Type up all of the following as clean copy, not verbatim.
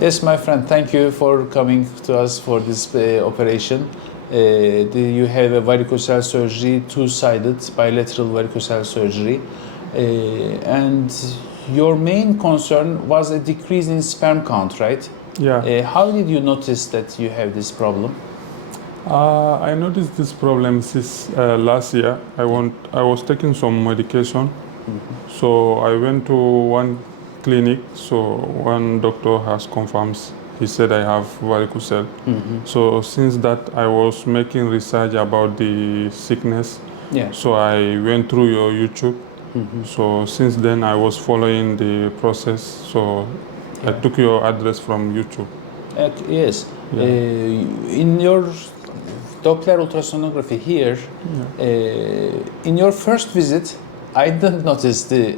Yes, my friend, thank you for coming to us for this operation. You have a varicocele surgery, two-sided bilateral varicocele surgery, and your main concern was a decrease in sperm count, right? Yeah. How did you notice that you have this problem? I noticed this problem since last year. I was taking some medication, so I went to one clinic. So one doctor has confirmed. He said I have varicocele. So since that, I was making research about the sickness. Yeah. So I went through your YouTube. So since then, I was following the process. So I Yeah. took your address from YouTube. Yes. Yeah. In your Doppler ultrasonography here, in your first visit, I didn't notice the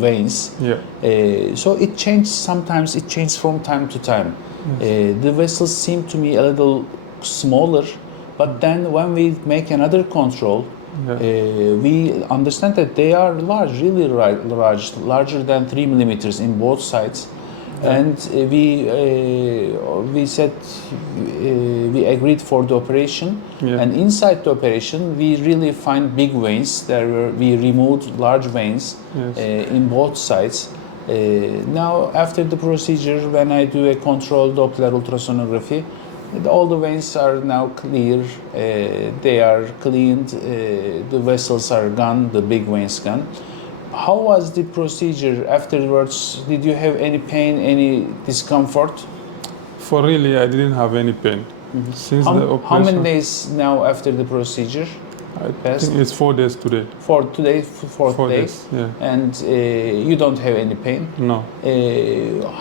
veins. Yeah. So it changed sometimes, it changed from time to time. The vessels seem to me a little smaller, but then when we make another control, we understand that they are large, really large, larger than 3 millimeters in both sides. And we said we agreed for the operation, and inside the operation we really find big veins. We removed large veins in both sides. Now after the procedure, when I do a controlled Doppler ultrasonography, all the veins are now clear. They are cleaned. The vessels are gone. The big veins gone. How was the procedure afterwards? Did you have any pain, any discomfort? For really, I didn't have any pain. Since the operation. How many days now after the procedure? I think it's 4 days today. Fourth day. Days, yeah. And you don't have any pain? No.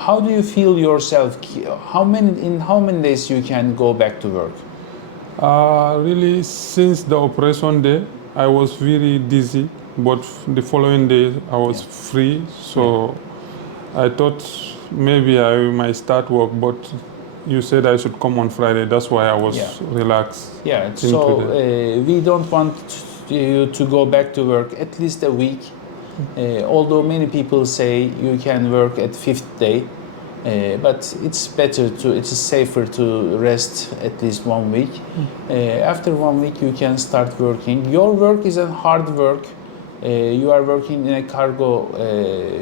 How do you feel yourself? In how many days you can go back to work? Really, since the operation day, I was very dizzy. But the following day, I was free. So I thought maybe I might start work, but you said I should come on Friday. That's why I was relaxed. Yeah, so we don't want you to go back to work at least a week. Although many people say you can work at 5th day, but it's safer to rest at least 1 week. After 1 week, you can start working. Your work is a hard work. You are working in a cargo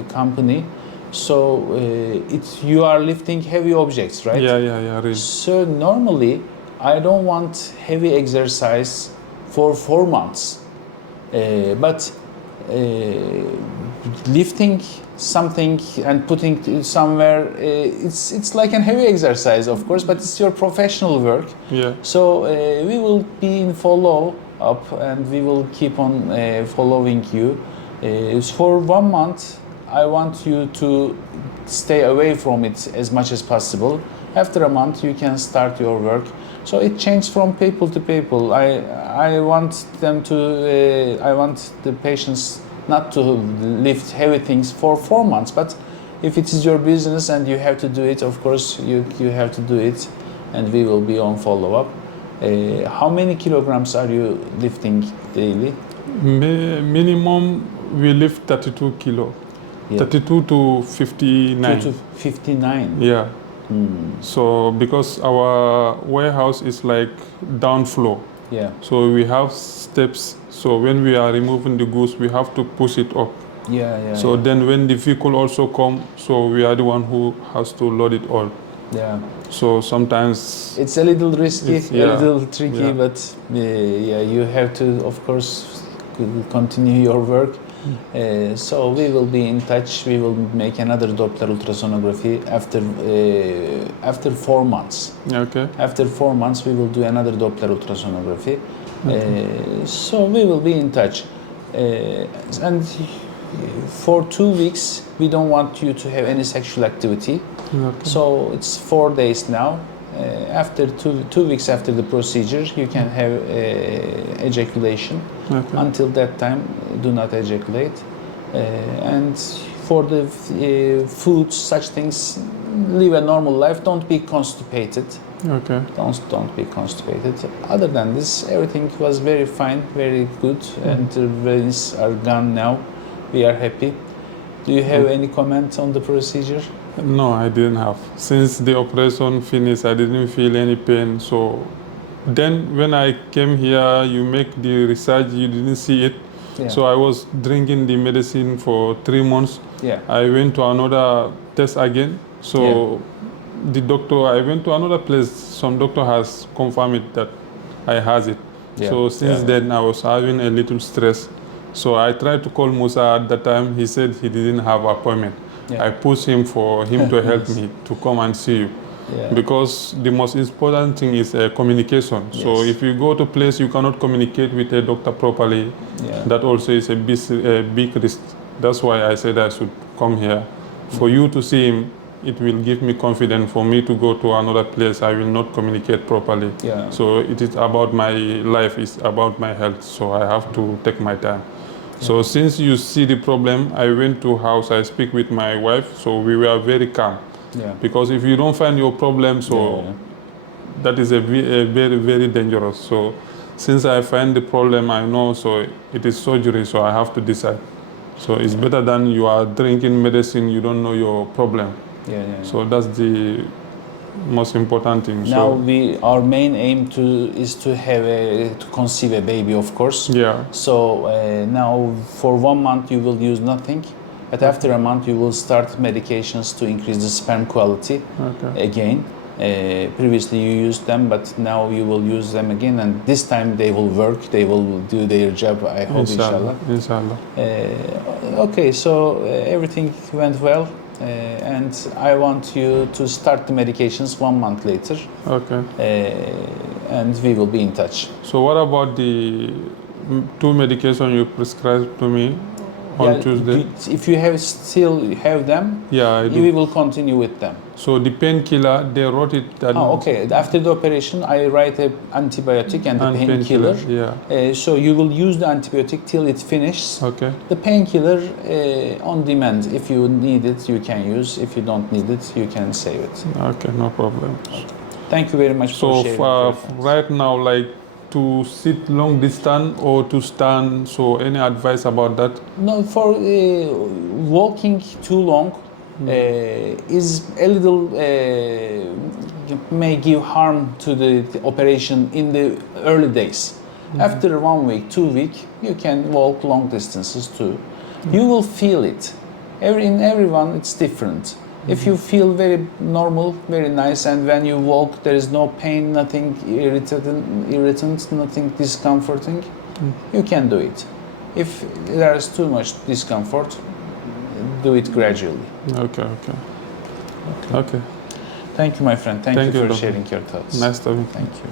company, so you are lifting heavy objects, right? Yeah, really. So normally, I don't want heavy exercise for 4 months, but lifting something and putting it somewhere, it's like a heavy exercise, of course, but it's your professional work. Yeah. So we will be in follow up, and we will keep on following you. For 1 month, I want you to stay away from it as much as possible. After a month, you can start your work. So it changes from people to people. I want the patients not to lift heavy things for 4 months, but if it is your business and you have to do it, of course you have to do it, and we will be on follow up. How many kilograms are you lifting daily? Minimum, we lift 32 kilo. Yeah. 32 to 59. 2 to 59? Yeah. So because our warehouse is like down floor. Yeah. So we have steps. So when we are removing the goods, we have to push it up. Yeah. So then when the vehicle also come, so we are the one who has to load it all. Yeah. So sometimes it's a little risky, a little tricky, but you have to, of course, continue your work. So we will be in touch. We will make another Doppler ultrasonography after 4 months. Okay. After 4 months, we will do another Doppler ultrasonography. So we will be in touch. And for 2 weeks, we don't want you to have any sexual activity. Okay. So it's 4 days now. After 2 weeks after the procedure, you can have ejaculation. Okay. Until that time, do not ejaculate. And for the foods, such things, live a normal life. Don't be constipated. Okay. Don't be constipated. Other than this, everything was very fine, very good, and the veins are gone now. We are happy. Do you have any comment on the procedure? No, I didn't have. Since the operation finished, I didn't feel any pain. So then when I came here, you make the research, you didn't see it. Yeah. So I was drinking the medicine for 3 months. Yeah. I went to another test again. So the doctor, I went to another place. Some doctor has confirmed it that I has it. Yeah. So since then I was having a little stress. So I tried to call Musa at that time. He said he didn't have appointment. Yeah. I pushed him for him to help me to come and see you. Yeah. Because the most important thing is communication. Yes. So if you go to place you cannot communicate with a doctor properly, that also is a big risk. That's why I said I should come here. For you to see him, it will give me confidence. For me to go to another place, I will not communicate properly. Yeah. So it is about my life, it's about my health. So I have to take my time. So since you see the problem, I went to house, I speak with my wife, so we were very calm. Yeah. Because if you don't find your problem, so that is a very, very dangerous. So since I find the problem, I know, so it is surgery, so I have to decide. So it's better than you are drinking medicine, you don't know your problem. So that's the most important thing. Now our main aim is to conceive a baby, of course. Yeah. So now for 1 month you will use nothing, but after a month you will start medications to increase the sperm quality again. Previously you used them, but now you will use them again, and this time they will work, they will do their job, I hope, inshallah. Okay, so everything went well. And I want you to start the medications 1 month later. And we will be in touch. So what about the 2 medications you prescribed to me on Tuesday? If you still have them, I do. We will continue with them. So the painkiller, they wrote it that... okay. After the operation, I write an antibiotic and a painkiller. So you will use the antibiotic till it finishes. The painkiller on demand. If you need it, you can use. If you don't need it, you can save it. Okay, no problem. Thank you very much for sharing. So right now, like to sit long distance or to stand, so any advice about that? No, for walking too long, is a little may give harm to the operation in the early days. After 1 week, 2 weeks, you can walk long distances too. You will feel it. In everyone, it's different. If you feel very normal, very nice, and when you walk, there is no pain, nothing irritant, nothing discomforting, you can do it. If there is too much discomfort, do it gradually. Okay. Thank you, my friend. Thank you for sharing your thoughts. Nice to meet you. Thank you.